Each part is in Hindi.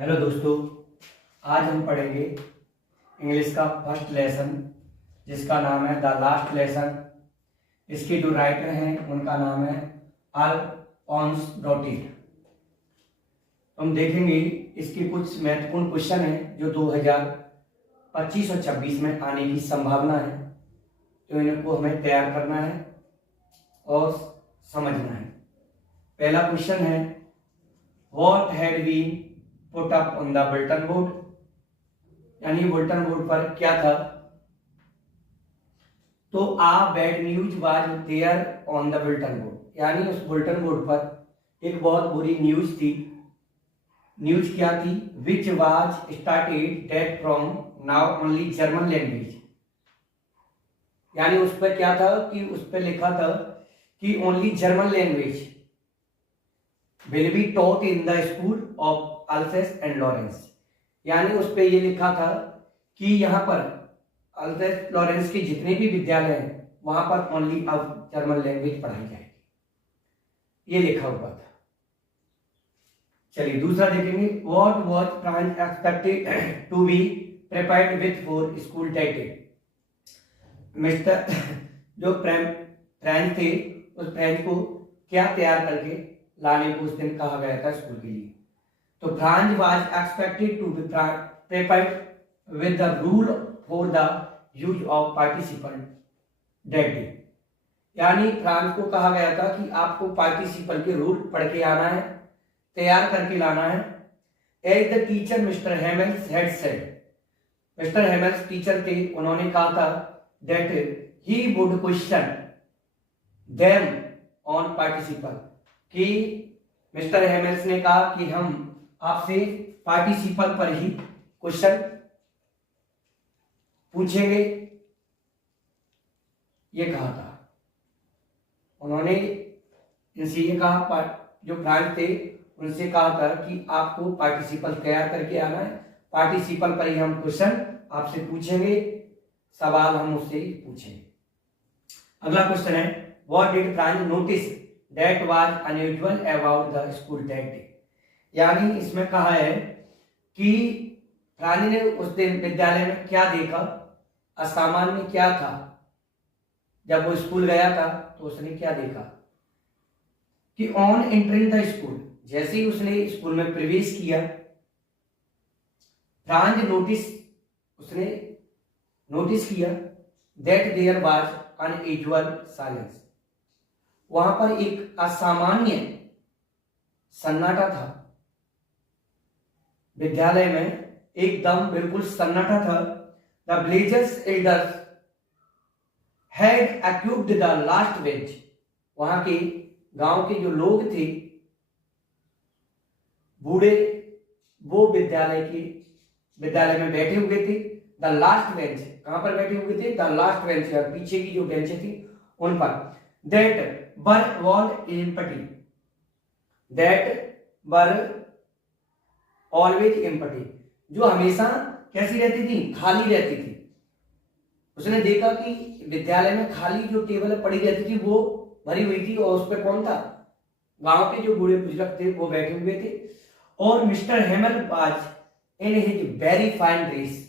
हेलो दोस्तों, आज हम पढ़ेंगे इंग्लिश का फर्स्ट लेसन जिसका नाम है द लास्ट लेसन। इसके जो राइटर हैं उनका नाम है अल्फोंस डॉटिट। हम देखेंगे इसके कुछ महत्वपूर्ण क्वेश्चन हैं जो 2025 और 26 में आने की संभावना है, तो इनको हमें तैयार करना है और समझना है। पहला क्वेश्चन है, what had been put up on the bulletin board, यानी बुलेटिन बोर्ड पर क्या था। तो a bad news was there on the bulletin board, यानी उस बुलेटिन बोर्ड पर एक बहुत बुरी न्यूज थी। न्यूज क्या थी? Which was started that from now only German language, यानी उस पर क्या था कि उस पर लिखा था कि only German language will be taught in the school of अल्सेस and Lawrence, यानी उस पे ये लिखा था कि यहाँ पर अल्सेस लॉरेंस के जितने भी विद्यालय हैं वहां पर ओनली अब जर्मन लैंग्वेज पढ़ाई जाएगी, ये लिखा हुआ था। चलिए दूसरा देखेंगे, what was Franz expected to be prepared with for school that day. Mister जो फ्रेंच थे उस फ्रेंच को क्या तैयार करके लाने को उस दिन कहा गया था स्कूल के लिए। तो Franz was expected to be prepared with the rule for the use of participle that day, यानी फ्रांस को कहा गया था कि आपको पार्टिसिपल के रूल पढ़ के आना है, तैयार करके लाना है। As the teacher mister Hamels had said, mister Hamels teacher थे, उन्होंने कहा था that he would question them on participle, कि मिस्टर हेमेल्स ने कहा कि हम आपसे पार्टिसिपल पर ही क्वेश्चन पूछेंगे, ये कहा था। उन्होंने इनसे ये कहा, जो फ्रांस थे उनसे कहा था कि आपको पार्टिसिपल तैयार करके आना है, पार्टिसिपल पर ही हम क्वेश्चन आपसे पूछेंगे, सवाल हम उससे पूछेंगे। अगला क्वेश्चन है, what did France notice that was unusual about the school that day, यानी इसमें कहा है कि फ्रांस ने उस दिन विद्यालय में क्या देखा, असामान्य क्या था। जब वो स्कूल गया था तो उसने क्या देखा कि ऑन एंटरिंग द स्कूल, जैसे ही उसने स्कूल में प्रवेश किया, फ्रांस उसने नोटिस किया that there was unusual silence, वहां पर एक असामान्य सन्नाटा था। विद्यालय में एकदम बिल्कुल सन्नाटा था। The villagers elders had occupied the last bench, वहां के गांव के जो लोग थे बूढ़े, वो विद्यालय में बैठे हुए थे। द लास्ट बेंच, कहां पर बैठे हुए थे? द लास्ट बेंच, पीछे की जो बेंचें थी उन पर। That were all empty, that were always empty, जो हमेशा कैसी रहती थी? खाली रहती थी। उसने देखा कि विद्यालय में खाली जो टेबल पड़ी रहती थी वो भरी हुई थी, और उस पर कौन था? गांव के जो बूढ़े बुजुर्ग थे वो बैठे हुए थे। और mister Hamel was in his very fine dress,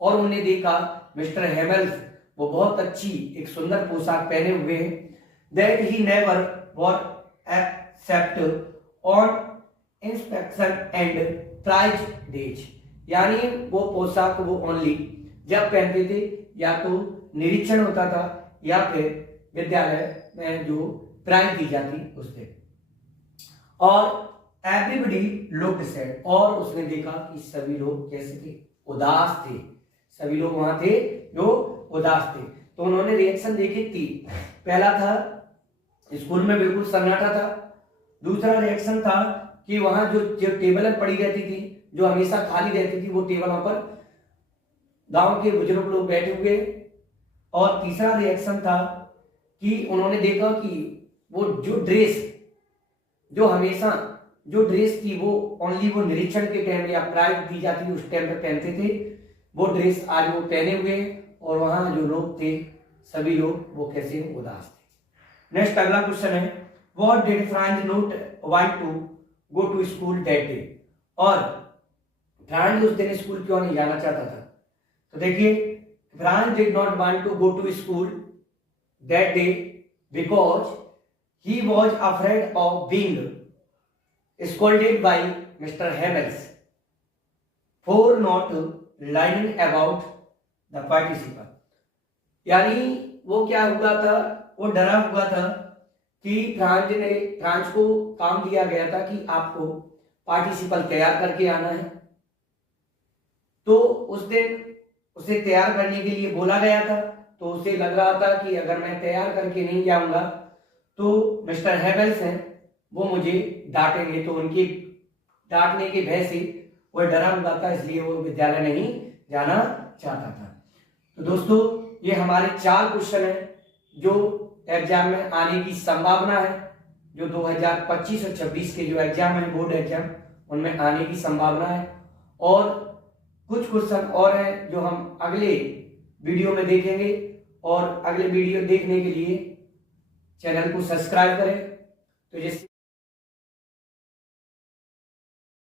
और उन्होंने देखा मिस्टर हेमल्स वो बहुत अच्छी एक सुंदर पोशाक पहने हुए हैं। That he never wore except on inspection and prize days, यानी वो पोशाक वो ओनली जब पहनते थे या तो निरीक्षण होता था या फिर विद्यालय में जो प्राइज दी जाती उस दिन। और एवरीबडी लुक्ड सैड, और उसने देखा कि सभी लोग कैसे थे? उदास थे। सभी लोग वहां थे जो उदास थे। तो उन्होंने रिएक्शन देखे तीन। पहला था स्कूल में बिल्कुल सन्नाटा था। दूसरा रिएक्शन था कि वहां जो टेबल पड़ी रहती थी, जो हमेशा खाली रहती थी, वो टेबलों पर गांव के बुजुर्ग लोग बैठे हुए। और तीसरा रिएक्शन था कि उन्होंने देखा कि वो जो ड्रेस, जो हमेशा जो ड्रेस थी वो ओनली वो निरीक्षण के टाइम या प्राइज दी जाती थी उस टाइम पे पहनते थे, वो ड्रेस आज वो पहने हुए। और वहां जो लोग थे सभी लोग वो कैसे उदास थे। नेक्स्ट अगला क्वेश्चन है, what did Franz not want to go to school that day, और फ्रांस उस दिन स्कूल क्यों नहीं जाना चाहता था? तो देखिए, Franz did not want to go to school that day because he was afraid of being scolded by Mr. Hamels for not learning about the participle। यानी वो क्या हुआ था, वो डरा हुआ था कि फ्रांस को काम दिया गया था कि आपको पार्टिसिपल तैयार करके आना है। तो उस दिन उसे तैयार करने के लिए बोला गया था, तो उसे लग रहा था कि अगर मैं तैयार करके नहीं जाऊंगा तो मिस्टर हेवेल्स हैं वो मुझे डांटेंगे, तो उनकी डांटने के भय से वो डरा हुआ था, इसलिए वो विद्यालय नहीं जाना चाहता था। तो दोस्तों, ये हमारे 4 क्वेश्चन हैं जो एग्जाम में आने की संभावना है, जो 2025 और 26 के जो एग्जाम है, बोर्ड एग्जाम, उनमें आने की संभावना है। और कुछ क्वेश्चन और हैं जो हम अगले वीडियो में देखेंगे, और अगले वीडियो देखने के लिए चैनल को सब्सक्राइब करें। तो जिस